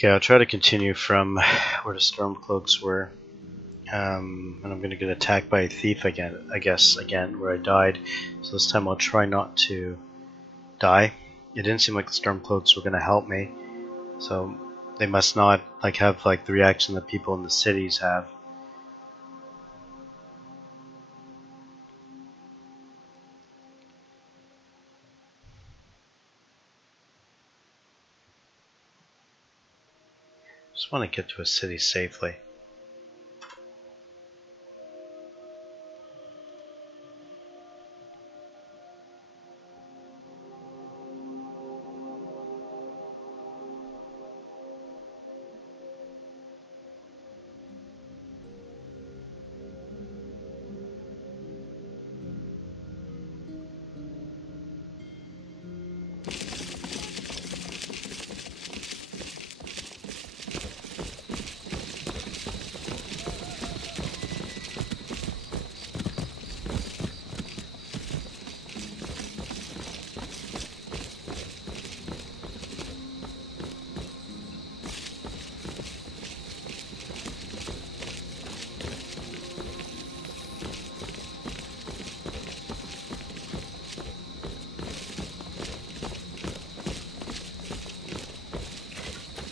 Okay, I'll try to continue from where the Stormcloaks were. And I'm going to get attacked by a thief again, I guess, where I died. So this time I'll try not to die. It didn't seem like the Stormcloaks were going to help me. So they must not have the reaction that people in the cities have. Just want to get to a city safely.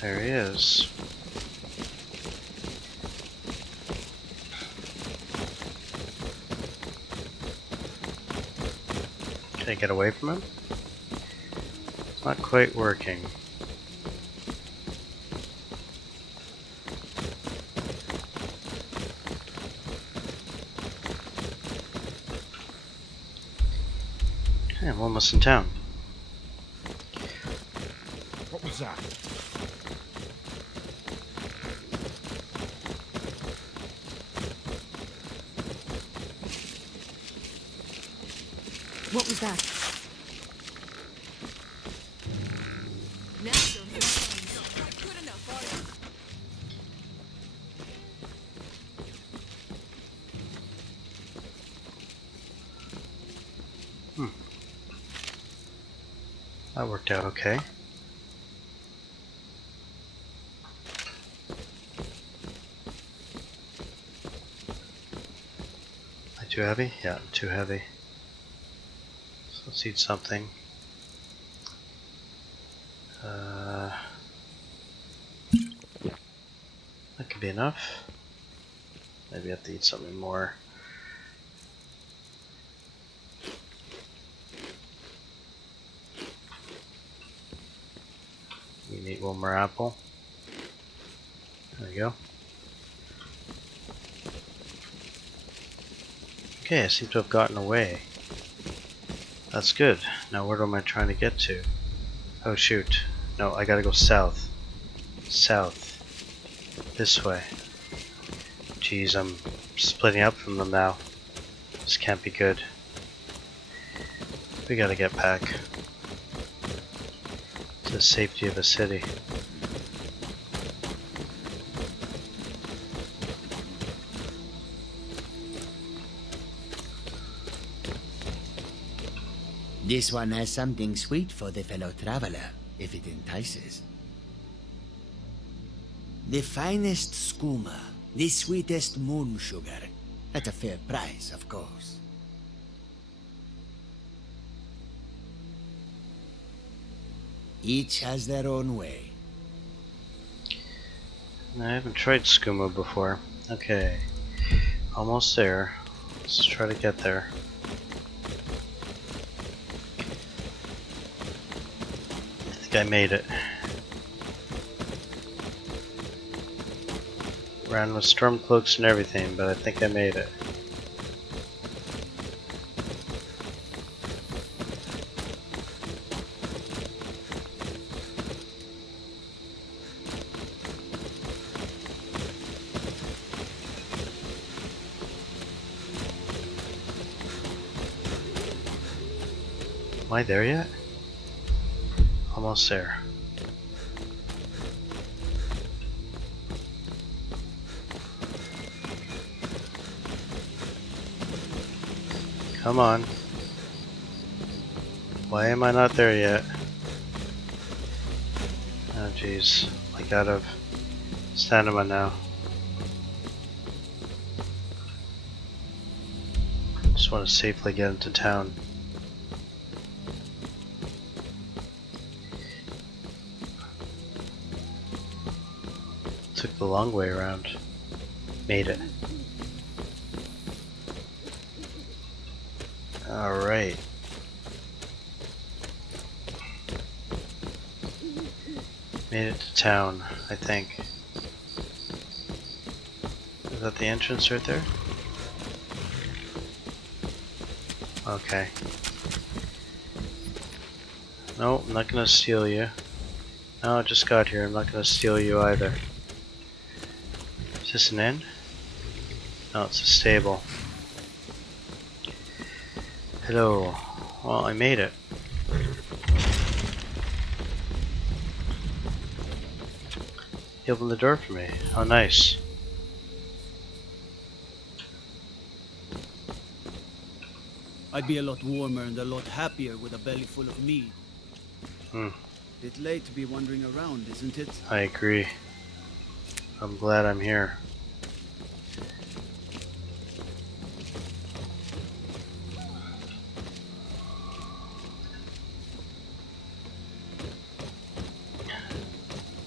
There he is. Can I get away from him? It's not quite working. Okay, I'm almost in town. What was that? What was that? That worked out okay. Am I too heavy? Yeah, I'm too heavy. So let's eat something. That could be enough. Maybe I have to eat something more. We need one more apple. There we go. Okay, I seem to have gotten away. That's good. Now where am I trying to get to? Oh shoot. No, I gotta go south. South. This way. Jeez, I'm splitting up from them now. This can't be good. We gotta get back to the safety of the city. This one has something sweet for the fellow traveler, if it entices. The finest skooma, the sweetest moon sugar, at a fair price, of course. Each has their own way. I haven't tried skooma before. Okay, almost there. Let's try to get there. I think I made it. Ran with stormcloaks and everything, but I think I made it. Am I there yet? Almost there. Come on. Why am I not there yet? Oh Jeez, like out of stamina now. Just want to safely get into town. Took the long way around. Made it. Alright. Made it to town, I think. Is that the entrance right there? Okay. No, I'm not gonna steal you. No, I just got here. I'm not gonna steal you either. Is this an inn? No, it's a stable. Hello. Well, I made it. He opened the door for me. How nice. I'd be a lot warmer and a lot happier with a belly full of mead. Bit late to be wandering around, isn't it? I agree. I'm glad I'm here.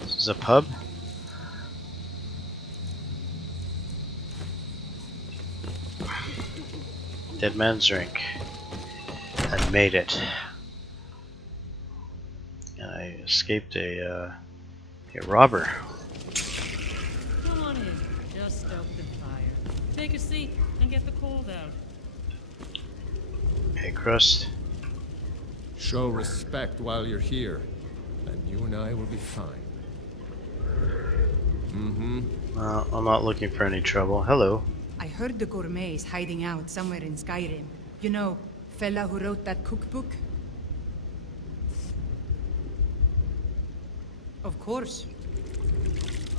This is a pub? Dead man's drink. I made it. And I escaped a robber. Come on in. Just stoke the fire. Take a seat and get the cold out. Hey, crust. Show respect while you're here, and you and I will be fine. I'm not looking for any trouble. Hello. I heard the gourmet is hiding out somewhere in Skyrim. You know, fella who wrote that cookbook? Of course.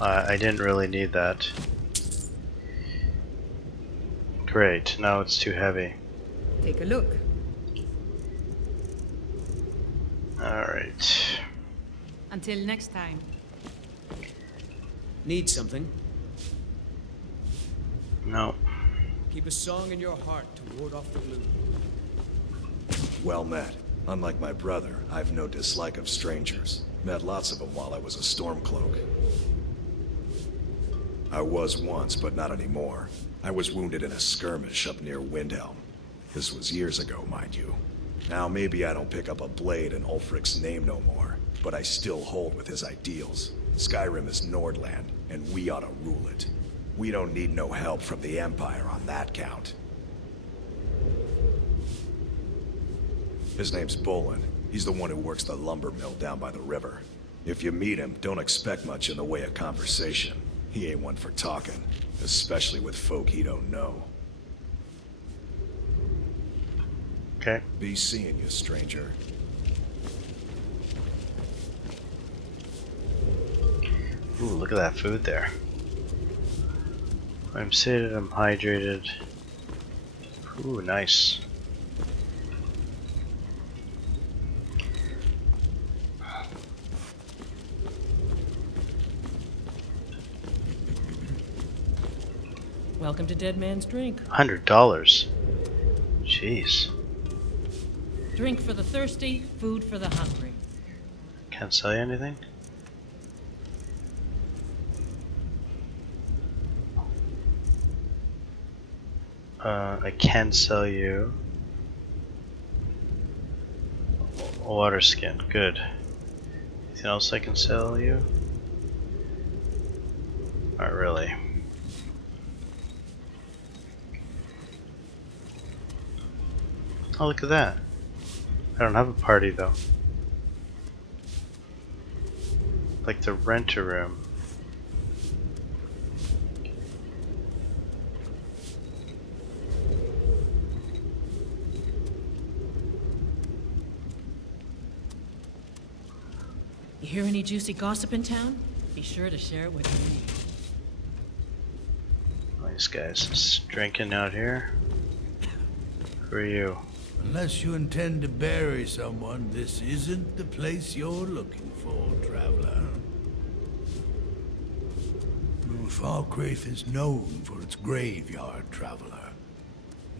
I didn't really need that. Great, now it's too heavy. Take a look. Alright. Until next time. Need something? No. Keep a song in your heart to ward off the gloom. Well met. Unlike my brother, I've no dislike of strangers. Met lots of them while I was a Stormcloak. I was once, but not anymore. I was wounded in a skirmish up near Windhelm. This was years ago, mind you. Now maybe I don't pick up a blade in Ulfric's name no more, but I still hold with his ideals. Skyrim is Nordland, and we ought to rule it. We don't need no help from the Empire on that count. His name's Bolin. He's the one who works the lumber mill down by the river. If you meet him, don't expect much in the way of conversation. He ain't one for talking, especially with folk he don't know. Okay. Be seeing you, stranger. Ooh, look at that food there. I'm sated, I'm hydrated. Ooh, nice. Welcome to Dead Man's Drink. $100. Jeez. Drink for the thirsty, food for the hungry. Can't sell you anything? I can sell you a water skin. Good. Anything else I can sell you? Not really. Oh, look at that. I don't have a party though. Like the rent a room. You hear any juicy gossip in town? Be sure to share it with me. Nice guys, just drinking out here. Who are you? Unless you intend to bury someone, this isn't the place you're looking for, traveler. Falkreath is known for its graveyard, traveler.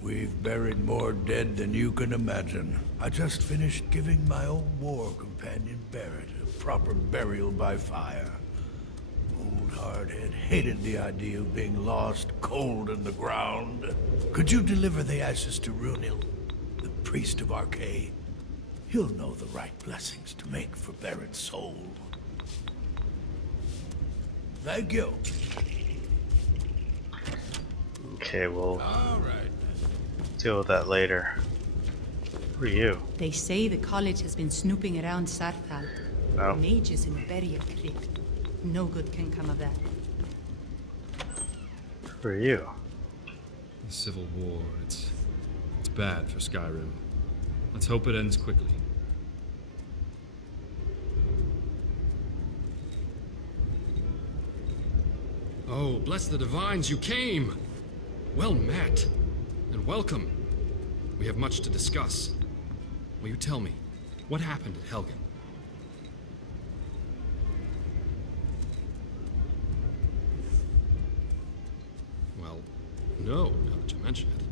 We've buried more dead than you can imagine. I just finished giving my old war companion Barrett a proper burial by fire. Old Hardhead hated the idea of being lost cold in the ground. Could you deliver the ashes to Runil, the priest of Arcade? He'll know the right blessings to make for Barrett's soul. Thank you. Okay, we'll All right. deal with that later. Who are you? They say the college has been snooping around Sarthal. Oh. Mages in the burial crypt. No good can come of that. Who are you? The Civil War, it's bad for Skyrim. Let's hope it ends quickly. Oh, bless the divines, you came! Well met, and welcome. We have much to discuss. Will you tell me, what happened at Haugen? Well, no, now that you mention it.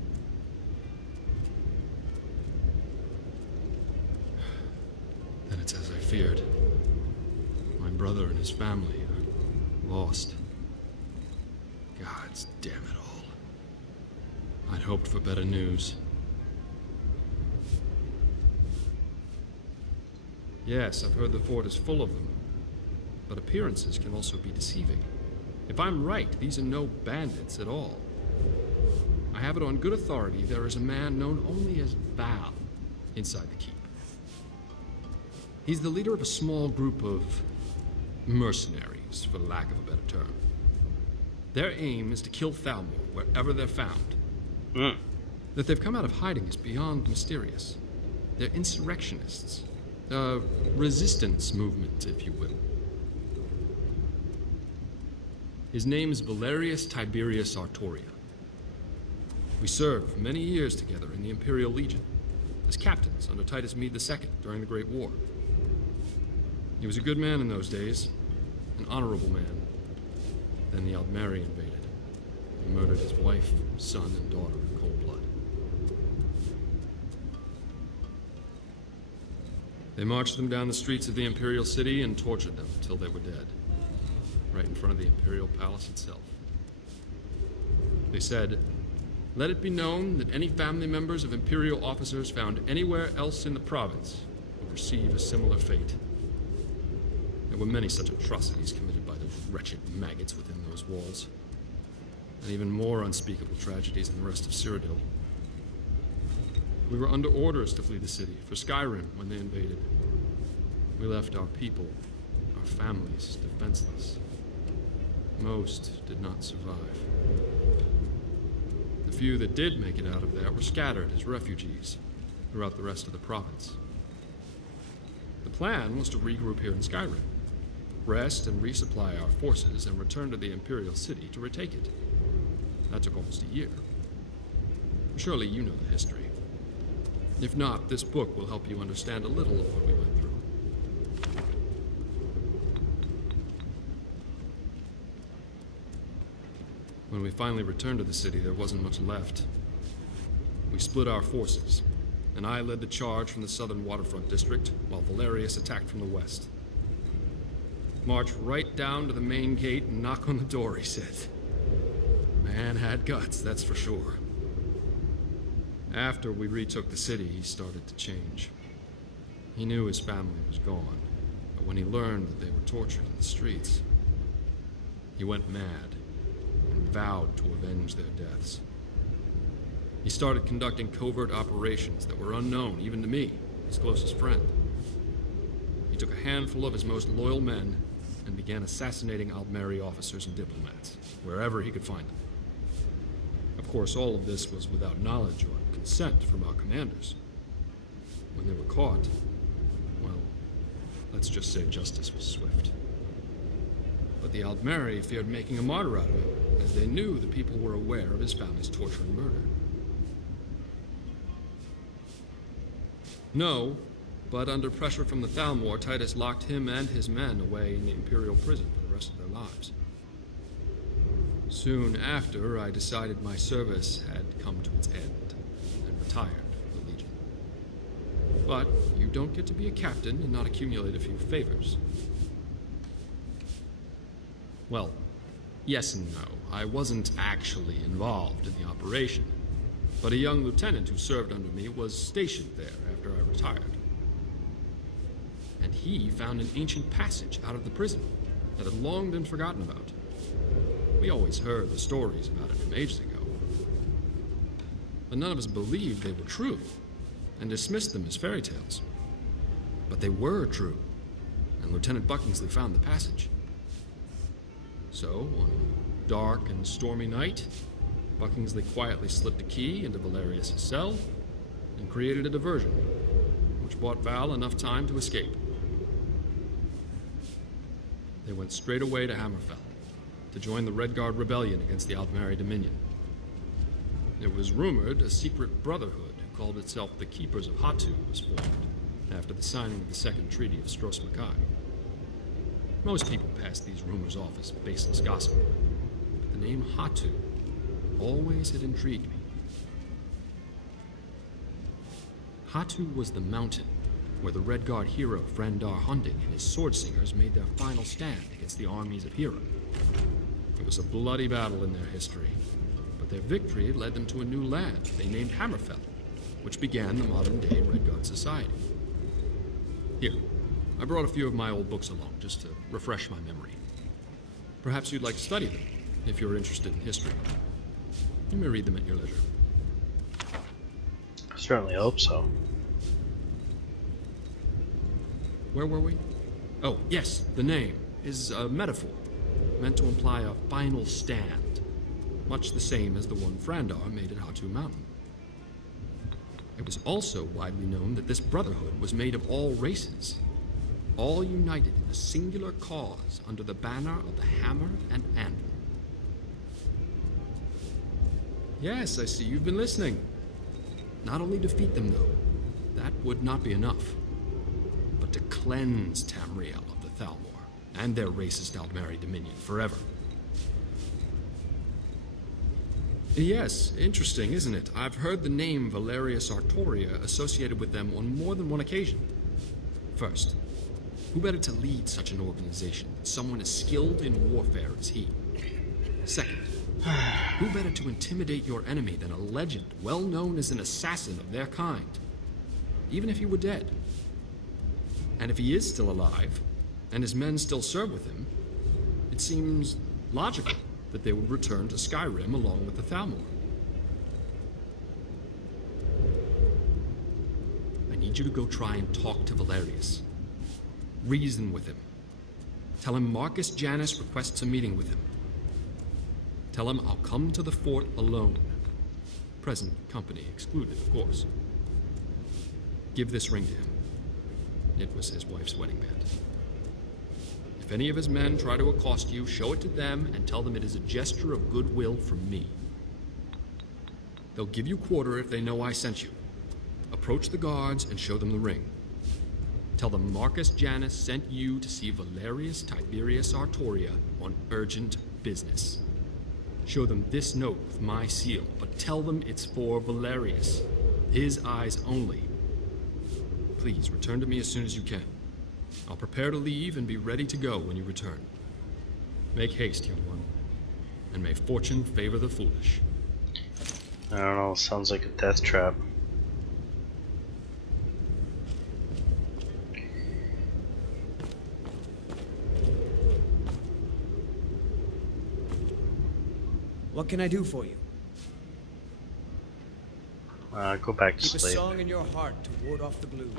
Then it's as I feared. My brother and his family are lost. Gods damn it all. I'd hoped for better news. Yes, I've heard the fort is full of them. But appearances can also be deceiving. If I'm right, these are no bandits at all. I have it on good authority there is a man known only as Val inside the keep. He's the leader of a small group of mercenaries, for lack of a better term. Their aim is to kill Thalmor wherever they're found. That they've come out of hiding is beyond mysterious. They're insurrectionists. A resistance movement, if you will. His name is Valerius Tiberius Artoria. We served for many years together in the Imperial Legion, as captains under Titus Mede II during the Great War. He was a good man in those days, an honorable man. Then the Aldmeri invaded. He murdered his wife, son, and daughter in cold blood. They marched them down the streets of the Imperial City and tortured them until they were dead, right in front of the Imperial Palace itself. They said, "Let it be known that any family members of Imperial officers found anywhere else in the province will receive a similar fate." There were many such atrocities committed by those wretched maggots within those walls, and even more unspeakable tragedies in the rest of Cyrodiil. We were under orders to flee the city for Skyrim when they invaded. We left our people, our families, defenseless. Most did not survive. The few that did make it out of there were scattered as refugees throughout the rest of the province. The plan was to regroup here in Skyrim, rest and resupply our forces, and return to the Imperial City to retake it. That took almost a year. Surely you know the history. If not, this book will help you understand a little of what we went through. When we finally returned to the city, there wasn't much left. We split our forces, and I led the charge from the southern waterfront district, while Valerius attacked from the west. March right down to the main gate and knock on the door, he said. Man had guts, that's for sure. After we retook the city, he started to change. He knew his family was gone, but when he learned that they were tortured in the streets, he went mad and vowed to avenge their deaths. He started conducting covert operations that were unknown even to me, his closest friend. He took a handful of his most loyal men and began assassinating Aldmeri officers and diplomats, wherever he could find them. Of course, all of this was without knowledge or consent from our commanders. When they were caught, well, let's just say justice was swift. But the Aldmeri feared making a martyr out of him, as they knew the people were aware of his family's torture and murder. No, but under pressure from the Thalmor, Titus locked him and his men away in the Imperial prison for the rest of their lives. Soon after, I decided my service had come to its end and retired from the Legion. But you don't get to be a captain and not accumulate a few favors. Well, yes and no. I wasn't actually involved in the operation, but a young lieutenant who served under me was stationed there after I retired. And he found an ancient passage out of the prison that had long been forgotten about. We always heard the stories about it from ages ago, but none of us believed they were true and dismissed them as fairy tales. But they were true, and Lieutenant Buckingsley found the passage. So, on a dark and stormy night, Buckingsley quietly slipped a key into Valerius' cell and created a diversion, which bought Val enough time to escape. They went straight away to Hammerfell to join the Redguard rebellion against the Aldmeri Dominion. It was rumored a secret brotherhood who called itself the Keepers of Hatu was formed after the signing of the Second Treaty of Stros Makai. Most people pass these rumors off as baseless gossip, but the name Hatu always had intrigued me. Hatu was the mountain where the Redguard hero Frandar Hunding and his sword singers made their final stand against the armies of Hera. It was a bloody battle in their history, but their victory led them to a new land they named Hammerfell, which began the modern-day Redguard society. Here, I brought a few of my old books along, just to refresh my memory. Perhaps you'd like to study them, if you're interested in history. You may read them at your leisure. I certainly hope so. Where were we? Oh, yes, the name is a metaphor, meant to imply a final stand, much the same as the one Frandar made at Hatu Mountain. It was also widely known that this brotherhood was made of all races, all united in a singular cause under the banner of the Hammer and Anvil. Yes, I see you've been listening. Not only defeat them, though, that would not be enough, but to cleanse Tamriel of the Thalmor and their racist Aldmeri Dominion forever. Yes, interesting, isn't it? I've heard the name Valerius Artoria associated with them on more than one occasion. First, who better to lead such an organization than someone as skilled in warfare as he? Second, who better to intimidate your enemy than a legend well known as an assassin of their kind, even if he were dead? And if he is still alive, and his men still serve with him, it seems logical that they would return to Skyrim along with the Thalmor. I need you to go try and talk to Valerius. Reason with him. Tell him Marcus Janus requests a meeting with him. Tell him I'll come to the fort alone. Present company excluded, of course. Give this ring to him. It was his wife's wedding band. If any of his men try to accost you, show it to them and tell them it is a gesture of goodwill from me. They'll give you quarter if they know I sent you. Approach the guards and show them the ring. Tell them Marcus Janus sent you to see Valerius Tiberius Artoria on urgent business. Show them this note with my seal, but tell them it's for Valerius. His eyes only. Please return to me as soon as you can. I'll prepare to leave and be ready to go when you return. Make haste, young one, and may fortune favor the foolish. I don't know, sounds like a death trap. What can I do for you? Go back to Keep a sleep. song in your heart to ward off the gloom.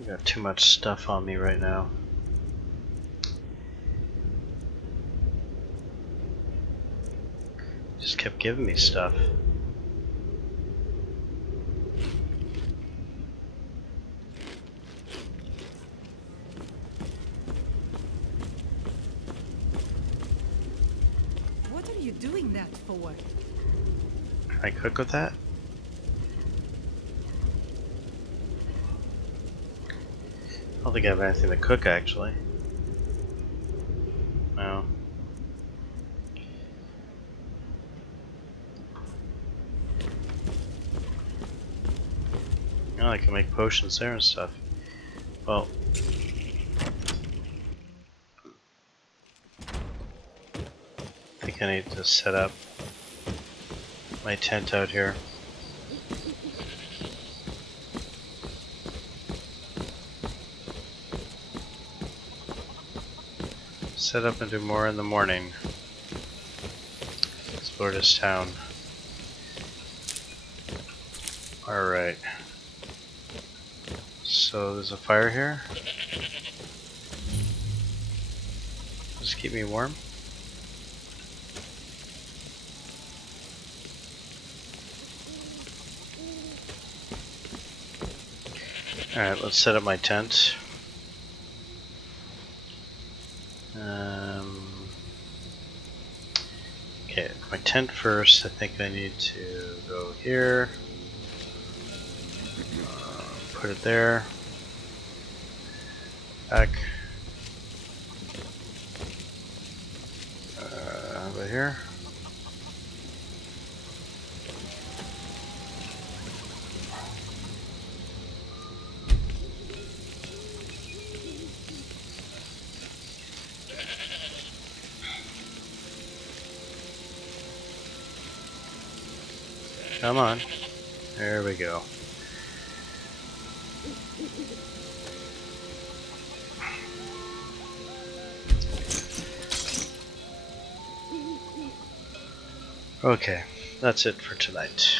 I got too much stuff on me right now. Just kept giving me stuff. What are you doing that for? Can I cook with that? I don't think I have anything to cook actually. No. Oh, I can make potions there and stuff. Well, I think I need to set up my tent out here. Set up and do more in the morning. Explore this town. Alright. So there's a fire here. Just keep me warm. Alright, let's set up my tent. Okay, my tent first. I think I need to go here. Put it there. Back. Over here. Come on. There we go. Okay, that's it for tonight.